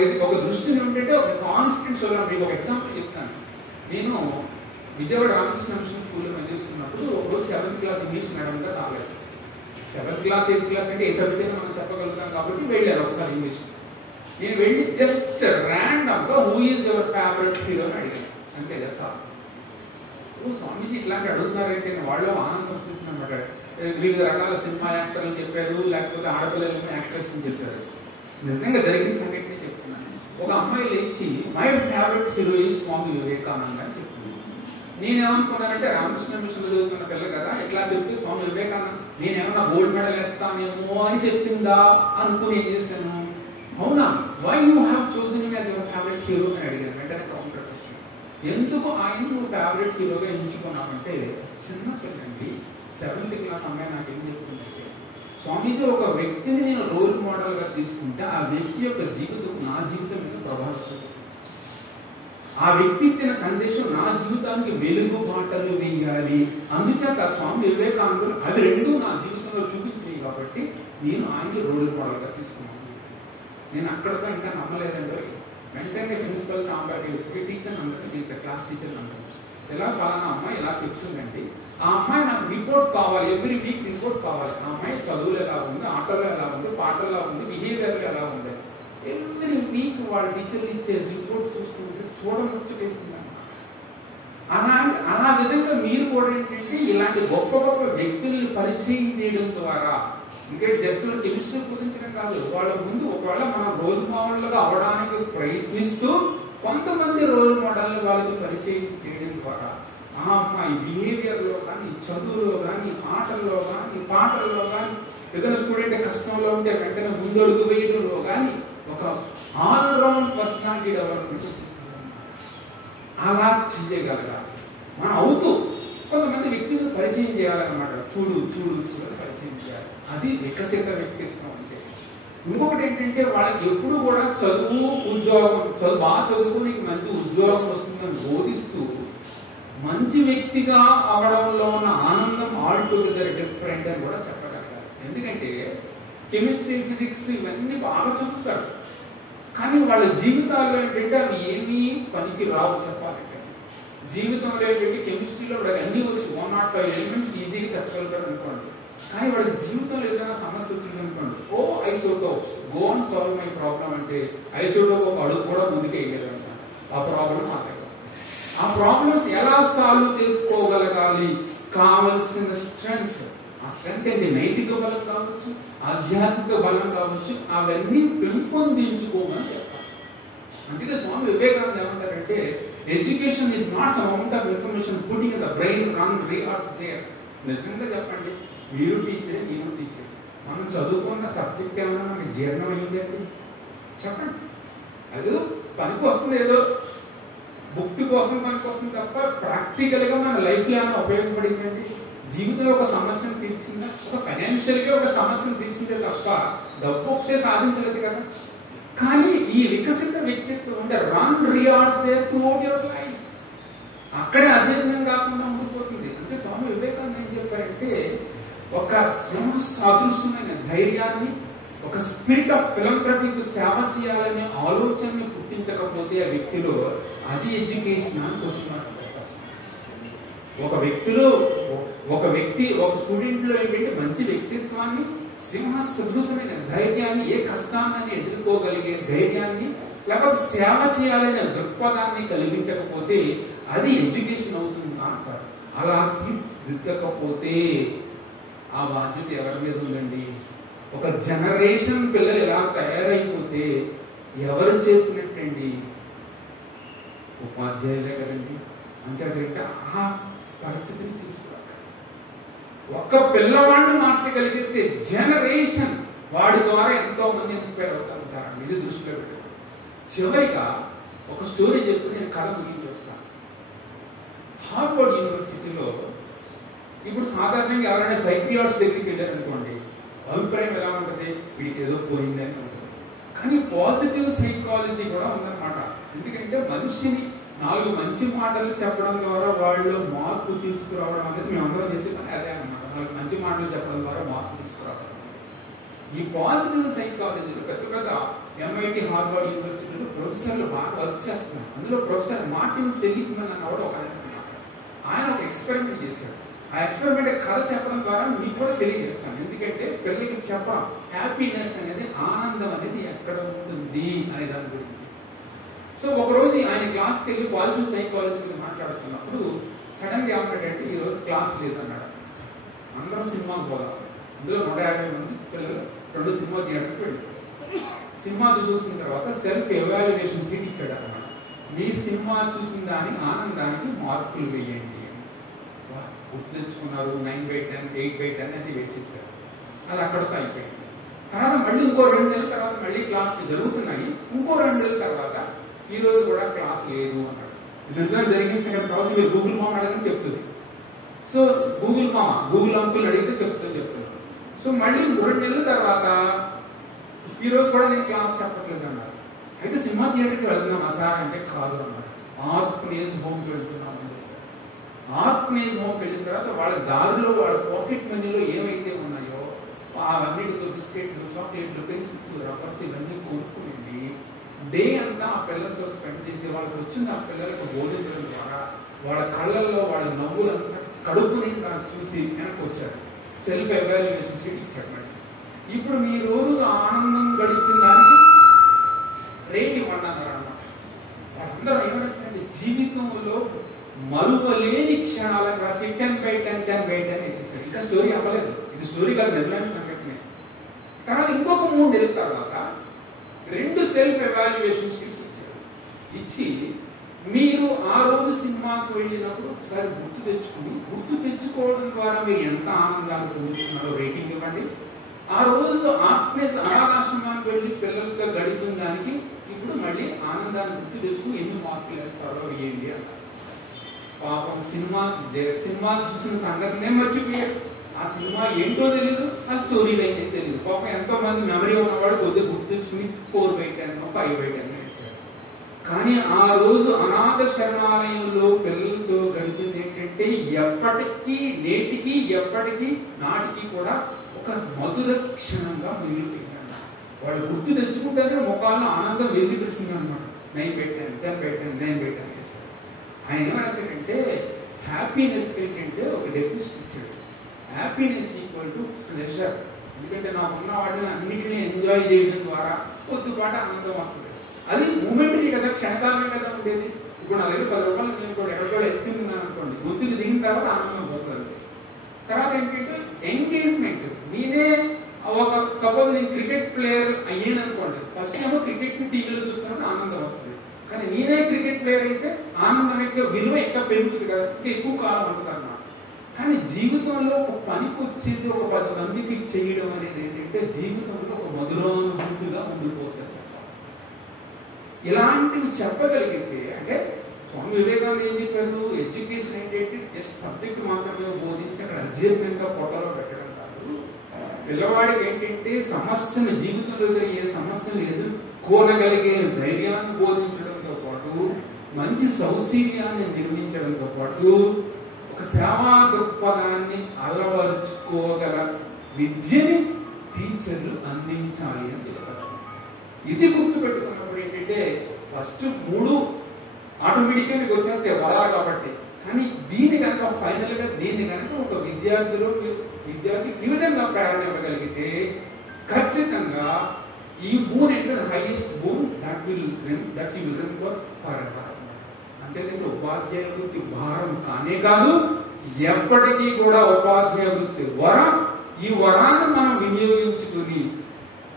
దృష్టిని ఉంటే ఒక కాన్స్టెంట్ చూడాలి. మీకు ఒక ఎగ్జాంపుల్ చెప్తాను. నేను విజయవాడ రామకృష్ణ మిషన్ స్కూల్లో పనిచేస్తున్నప్పుడు ఒకరోజు 7th క్లాస్ ఇంగ్లీష్ మేడంగా రాలేదు. 7th క్లాస్ 8th క్లాస్ అంటే ఏ సబ్జెక్ట్ మనం చెప్పగలుగుతాం కాబట్టి వెళ్ళారు ఒకసారి ఇంగ్లీష్. నేను వెళ్ళి జస్ట్ ర్యాండమ్ గా who is your favourite hero అని అడిగాను, అంతే. That's all. స్వామీజీ ఇట్లాంటి అడుగుతున్నారంటే నేను వాళ్ళు ఆనందం వచ్చేసింది అనమాట. వివిధ రకాల సినిమా యాక్టర్లు చెప్పారు, లేకపోతే ఆడపిల్లలు యాక్టర్స్ అని చెప్పారు. నిజంగా జరిగిన సంఘటన చెప్తున్నాను. ఒక అమ్మాయి లేచి my favourite hero is Swami Vivekananda అని చెప్తుంది. నేనేమనుకున్నానంటే రామకృష్ణ మిషన్ చదువుతున్న పిల్ల కదా, ఇట్లా చెప్తే స్వామి వివేకానంద నేనేమన్నా గోల్డ్ మెడల్ వేస్తానేమో అని చెప్పిందా అనుకుని ఏం చేశాను, అవునా why you have chosen him as your favourite hero అని అడిగాను. వెంటనే కౌంటర్ క్వశ్చన్, ఎందుకు ఆయన నువ్వు ఫేవరెట్ హీరోగా ఎంచుకున్నామంటే, చిన్న పిల్లండి 7th క్లాస్ అమ్మాయి నాకు ఏం చెప్తుందంటే, స్వామీజీ ఒక వ్యక్తిని నేను రోల్ మోడల్ గా తీసుకుంటే ఆ వ్యక్తి యొక్క జీవితం నా జీవితం మీద ప్రభావితం చూపించింది. ఆ వ్యక్తి ఇచ్చిన సందేశం నా జీవితానికి వెలుగు బాటలు వేయాలి. అందుచేత స్వామి వివేకానందులు అవి 2 నా జీవితంలో చూపించినాయి కాబట్టి నేను ఆయన్ని రోల్ మోడల్ గా తీసుకున్నాను. నేను అక్కడితో ఇంకా నమ్మలేదండి. వెంటనే ప్రిన్సిపల్ చాంబాటి టీచర్ అందరికీ క్లాస్ టీచర్ అందరూ ఎలా ఫలానా అమ్మాయి ఇలా చెప్తుందండి, ఆ అమ్మాయి నాకు రిపోర్ట్ కావాలి, ఎవ్రీ వీక్ రిపోర్ట్ కావాలి. ఆ అమ్మాయి చదువులు ఎలా ఉంది, ఆటలు ఎలా ఉంది, పాటలు ఎలా ఉంది, బిహేవియర్ ఎలా ఉంది, ఎవ్రీ వీక్ వాళ్ళ టీచర్లు ఇచ్చే రిపోర్ట్ చూసుకుంటే చూడముచ్చటేసింది అన్నమాట. అలా విధంగా మీరు కూడా ఏంటంటే ఇలాంటి గొప్ప గొప్ప వ్యక్తుల్ని పరిచయం చేయడం ద్వారా, ఇంకే జస్ట్ కెమిస్ట్రీ గురించడం కాదు, వాళ్ళ ముందు ఒకవేళ మనం రోల్ మోడల్గా అవడానికి ప్రయత్నిస్తూ కొంతమంది రోల్ మోడల్ని వాళ్ళకి పరిచయం చేయడం ద్వారా ఈ బిహేవియర్ లో కానీ, చదువులో కానీ, ఆటల్లో కానీ, పాటల్లో కానీ, ఏదైనా స్టూడెంట్ కష్టంలో ఉంటే వెంటనే ముందడుగు వేయడంలో కానీ ఒక ఆల్రౌండ్ పర్సనాలిటీ డెవలప్మెంట్ వచ్చేస్తుంది. అలా చేయగలగాలి మనం. అవుతూ కొంతమంది వ్యక్తులను పరిచయం చేయాలన్నమాట. చూడు చూడు చూడు పరిచయం చేయాలి. అది వికసిత వ్యక్తిత్వం అంటే. ఇంకొకటి ఏంటంటే వాళ్ళకి ఎప్పుడు కూడా చదువు, ఉద్యోగం, బాగా చదువుకు నీకు మంచి ఉద్యోగం వస్తుందని బోధిస్తూ మంచి వ్యక్తిగా అవడంలో ఉన్న ఆనందం ఆల్ టుగెదర్ డిఫరెంట్ అని కూడా చెప్పగలగాలి. ఎందుకంటే కెమిస్ట్రీ, ఫిజిక్స్ ఇవన్నీ బాగా చదువుతారు, కానీ వాళ్ళ జీవితాల్లో ఏంటంటే అవి ఏమీ పనికి రావు. చెప్పాలంటే జీవితంలో ఏంటంటే కెమిస్ట్రీలో వాడికి అన్ని వచ్చి 105 ఎలిమెంట్స్ ఈజీగా చెప్పగలుగుతారు అనుకోండి, కానీ వాడికి జీవితంలో ఏదైనా సమస్య వచ్చింది అనుకోండి, isotopes go on solve my problem అంటే ఐసోటోప్ ఒక అడుగు కూడా ముందుకు వేయగలరు. ఆ ప్రాబ్లం మాట్లాడాలి. ఆ ప్రాబ్లమ్స్ ఎలా సాల్వ్ చేసుకోగలగాలి, కావలసిన స్ట్రెంగ్త్, ఆ స్ట్రెంగ్త్ ఏంటి, నైతిక బలం కావచ్చు, ఆధ్యాత్మిక బలం కావచ్చు, అవన్నీ పెంపొందించుకోమని చెప్పాలి. అందుకే స్వామి వివేకానంద ఏమంటారంటే education is not some amount of information putting in the brain run riots there. నిజంగా చెప్పండి, మీరు టీచర్, నేను టీచర్, మనం చదువుకున్న సబ్జెక్ట్ ఏమైనా మనకి జీర్ణం అయిందండి? చెప్పండి. అదేదో పనికి వస్తుంది, ఏదో భక్తి కోసం పనికి వస్తుంది తప్ప ప్రాక్టికల్ గా మన లైఫ్ లో ఏమైనా ఉపయోగపడిందండి? జీవితంలో ఒక సమస్యను తీర్చిందా? ఒక ఫైనాన్షియల్ గా ఒక సమస్యను తీర్చిందే తప్ప డబ్బు ఒకటే సాధించలేదు కదా. కానీ ఈ వికసిత వ్యక్తిత్వం అంటే run riots there throughout your life, అక్కడే అజీర్ణం కాకుండా ఉండిపోతుంది. అంటే స్వామి వివేకానంద ఏం చెప్పారంటే ఒక సింహ సాదృశ్యమైన ధైర్యాన్ని, ఒక స్పిరిట్ ఆఫ్ ఫిలంథ్రపీకి సేవ చేయాలనే ఆలోచనని పుట్టించకపోతే ఆ వ్యక్తిలో అది ఎడ్యుకేషన్ అని వస్తున్నారు. ఒక వ్యక్తి ఒక స్టూడెంట్ లో ఏంటంటే మంచి వ్యక్తిత్వాన్ని, సింహ సదృశమైన ధైర్యాన్ని, ఏ కష్టాన్ని ఎదుర్కోగలిగే ధైర్యాన్ని, లేకపోతే సేవ చేయాలనే దృక్పథాన్ని కలిగించకపోతే అది ఎడ్యుకేషన్ అవుతుంది అంటారు. అలా తీర్చిదిద్దకపోతే ఆ బాధ్యత ఎవరి మీద ఉందండి? ఒక జనరేషన్ పిల్లలు ఎలా తయారైపోతే ఎవరు చేసినట్టండి? ఉపాధ్యాయులే కదండి. అంతేకాక ఆ పరిస్థితిని తీసుకురాక ఒక్క పిల్లవాడిని మార్చగలిగితే జనరేషన్ వాడి ద్వారా ఎంతో మంది ఇన్స్పైర్ అవుతారు. ఇది దృష్టిలో పెట్టారు. చివరిగా ఒక స్టోరీ చెప్పి నేను కథ ముగించేస్తాను. హార్వర్డ్ యూనివర్సిటీలో ఇప్పుడు సాధారణంగా ఎవరైనా సైక్రియాట్స్ దగ్గరికి వెళ్ళారనుకోండి, అభిప్రాయం ఎలా ఉంటుంది? వీడికి ఏదో పోయిందని ఉంటుంది. కానీ పాజిటివ్ సైకాలజీ కూడా ఉందన్నమాట. ఎందుకంటే మనిషిని 4 మంచి మాటలు చెప్పడం ద్వారా వాళ్ళు మార్పు తీసుకురావడం అనేది మేమందరం చేసే పని అదే అనమాట. 4 మంచి మాటలు చెప్పడం ద్వారా మార్పు తీసుకురావడం. ఈ పాజిటివ్ సైకాలజీలో పెద్ద పెద్ద ఎంఐటి, హార్వర్డ్ యూనివర్సిటీలో ప్రొఫెసర్లు బాగా వర్క్ చేస్తున్నారు. అందులో ప్రొఫెసర్ మార్టిన్ సెలిగ్మన్ అన్నవాడు ఒక ఆయన ఒక ఎక్స్పెరిమెంట్ చేశాడు. ఆ ఎక్స్పెరిమెంట్ కథ చెప్పడం ద్వారా మీకు కూడా తెలియజేస్తాను. ఎందుకంటే పిల్లలకి చెప్పడం హ్యాపీనెస్ అనేది, ఆనందం అనేది ఎక్కడ ఉంటుంది అనే దాని గురించి. సో ఒకరోజు ఆయన క్లాస్కి వెళ్ళి పాజిటివ్ సైకాలజీ గురించి మాట్లాడుతున్నప్పుడు సడన్ గా ఏమన్నాడంటే ఈ రోజు క్లాస్ లేదన్నాడు. అందరం సినిమాకి పోదాం. ఇందులో 150 మంది పిల్లలు 2 సినిమా థియేటర్కి వెళ్ళిపోయారు. సినిమా చూసిన తర్వాత సెల్ఫ్ ఎవాల్యుయేషన్ సీట్ ఇచ్చాడు అన్నమాట. మీ సినిమా చూసిన దాని ఆనందానికి మార్కులు వేయండి. గుర్తు తెచ్చుకున్నారు. 9/10, 8/10 అది వేసేసారు. అది అక్కడితో అయిపోయింది. తర్వాత మళ్ళీ ఇంకో 2 నెలల తర్వాత మళ్ళీ క్లాసులు జరుగుతున్నాయి. ఇంకో 2 నెలల తర్వాత ఈ రోజు కూడా క్లాస్ లేదు అన్నాడు. ఇది జరిగిన సంగతి తర్వాత మీరు గూగుల్ మామ అడగని చెప్తుంది. సో గూగుల్ అంకుల్ అడిగితే చెప్తున్నారు. సో మళ్ళీ 3 నెలల తర్వాత ఈ రోజు కూడా నేను క్లాస్ చెప్పట్లేదు అన్నారు. అయితే సినిమా థియేటర్కి వెళ్తున్నామా సార్ అంటే కాదు అన్నారు. ఆర్ఫనేజ్ హోమ్కి వెళ్తున్నామని చెప్పారు. ఆర్ఫనేజ్ హోమ్కి వెళ్ళిన తర్వాత వాళ్ళ దారిలో వాళ్ళ పాకెట్ మనీలో ఏవైతే ఉన్నాయో అవన్నిటితో బిస్కెట్లు, చాక్లెట్లు, పెన్సిల్స్, రబ్బర్స్ ఇవన్నీ కొనుక్కునండి డే అంతా ఆ పిల్లలతో స్పెండ్ చేసి వాళ్ళకి వచ్చిన ఆ పిల్లలకు బోధించడం ద్వారా వాళ్ళ కళ్ళల్లో వాళ్ళ నవ్వులంతా కడుపుని చూసి వెనక్కి వచ్చారు. సెల్ఫ్ ఎవాల్యుయేషన్ షీట్ ఇచ్చాడు. ఇప్పుడు మీ రోజు ఆనందం గడిపిన దానికి రేట్ ఇవ్వండి అన్నారు అన్నమాట. వాళ్ళందరూ ఏమనిస్తారంటే జీవితంలో మరువలేని క్షణాలకు రాసి 10/10 వేసేసాడు. ఇంకా స్టోరీ అవ్వలేదు, ఇది స్టోరీ కాదు, నిజమైన సంఘటనే. తర్వాత ఇంకొక 3 నెలల తర్వాత 2 సెల్ఫ్ ఎవాల్యుయేషన్ షీట్స్ ఇచ్చారు. ఇచ్చి మీరు ఆ రోజు సినిమాకి వెళ్ళినప్పుడు ఒకసారి గుర్తు తెచ్చుకోవడం ద్వారా మీరు ఎంత ఆనందాన్ని పొందుతున్నారో రేటింగ్ ఇవ్వండి. ఆ రోజు ఆత్మీయ అనాథాశ్రమానికి వెళ్ళి పిల్లలతో గడిపిన దానికి ఇప్పుడు మళ్ళీ ఆనందాన్ని గుర్తు తెచ్చుకుని ఎన్ని మార్కులు వేస్తారో ఏంటి అంటారు. పాపం సినిమా చూసిన సంగతినే మర్చిపోయాడు. ఆ సినిమా ఏంటో తెలియదు, ఆ స్టోరీ లైన్ తెలియదు. పాపం ఎంతో మంది మెమరీ ఉన్నవాడు కొద్దిగా గుర్తు తెచ్చుకుని 4/10 5/10 వేశారు. కానీ ఆ రోజు అనాథ శరణాలయంలో పిల్లలతో గడిపింది ఏంటంటే ఎప్పటికీ నేటికి ఎప్పటికీ నాటికి కూడా ఒక మధుర క్షణంగా మిగిలిపోయింది. వాళ్ళు గుర్తు తెచ్చుకుంటేనే ముఖాల్లో ఆనందం వెలిపిస్తుంది అనమాట. 9 పెట్టాను 10 పెట్టాను 9 పెట్టాను చేశారు. ఆయన ఏం రాశాడంటే హ్యాపీనెస్ ఏంటంటే ఒక డెఫినేషన్ ఇచ్చాడు. Happiness equal to pleasure. ఎందుకంటే నాకున్న వాటిని అన్నింటినీ ఎంజాయ్ చేయడం ద్వారా కొద్దిపాటు ఆనందం వస్తుంది. అది మూమెంట్కి కదా, క్షణకాలమే కదా ఉండేది. ఇప్పుడు నా దగ్గర 10 రూపాయలు నేను కూడా ఎక్కడికో ఐస్ క్రీమ్ ఉన్నాను అనుకోండి, గుర్తుకు దిగిన తర్వాత ఆనందం పోతుంది. తర్వాత ఏంటంటే ఎంగేజ్మెంట్. నేనే ఒక సపోజ్ నేను క్రికెట్ ప్లేయర్ అయ్యాను అనుకోండి, ఫస్ట్ ఏమో క్రికెట్ టీవీలో చూస్తున్నప్పుడు ఆనందం వస్తుంది. కానీ నేనే క్రికెట్ ప్లేయర్ అయితే ఆనందం యొక్క విలువ ఎక్కువ పెరుగుతుంది కదా, అంటే ఎక్కువ కాలం ఉంటుంది అన్నమాట. కానీ జీవితంలో ఒక పనికి వచ్చేది ఒక 10 మందికి చేయడం అనేది ఏంటంటే జీవితంలో ఒక మధురానుభూతిగా ఉండిపోతుంది. ఇలాంటివి చెప్పగలిగితే అంటే స్వామి వివేకానంద ఏం చెప్పారు, ఎడ్యుకేషన్ ఏంటంటే జస్ట్ సబ్జెక్ట్ మాత్రమే బోధించి అక్కడ అజీర్ణంగా పొట్టలో పెట్టడం కాదు. పిల్లవాడికి ఏంటంటే సమస్యను జీవితంలో ఏ సమస్యను ఎదుర్కోనగలిగే ధైర్యాన్ని బోధించడంతో పాటు మంచి సౌశీల్యాన్ని నిర్మించడంతో పాటు ఒక సేవా దృక్పథాన్ని అలవరుచుకోగల విద్యని టీచర్లు అందించాలి అని చెప్పారు. ఇది గుర్తు పెట్టుకున్నప్పుడు ఏంటంటే ఫస్ట్ 3 ఆటోమేటిక్గా మీకు వచ్చేస్తే వరాలు కాబట్టి. కానీ దీని కనుక ఫైనల్ గా దీన్ని కనుక ఒక విద్యార్థి ఈ విధంగా ప్రేరణ ఇవ్వగలిగితే ఖచ్చితంగా ఈ బూన్ అంటే highest boon that you will remember for ever. అంతేకాదు ఉపాధ్యాయ వృత్తి భారం కానే కాదు, ఎప్పటికీ కూడా ఉపాధ్యాయ వృత్తి వరం. ఈ వరాన్ని మనం వినియోగించుకుని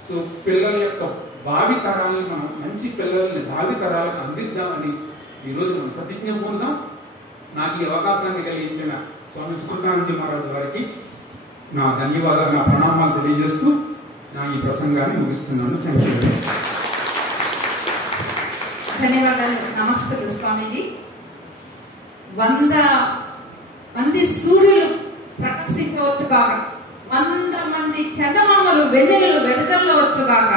సో పిల్లల యొక్క భావి తరాలను మనం మంచి పిల్లల్ని భావి తరాలకు అందిద్దామని ఈరోజు మనం ప్రతిజ్ఞ పొందాం. నాకు ఈ అవకాశాన్ని కలిగించిన స్వామి సుకృతానందజీ మహారాజు వారికి నా ధన్యవాదాలు, నా ప్రణామాలు తెలియజేస్తూ నా ఈ ప్రసంగాన్ని ముగిస్తున్నాను. Thank you. ధన్యవాదాలు. నమస్కారం స్వామీజీ. 100 మంది సూర్యులు ప్రకాశించవచ్చు కాక, 100 మంది చందమామలు వెన్నెలలు వెదజల్లవచ్చు కాక,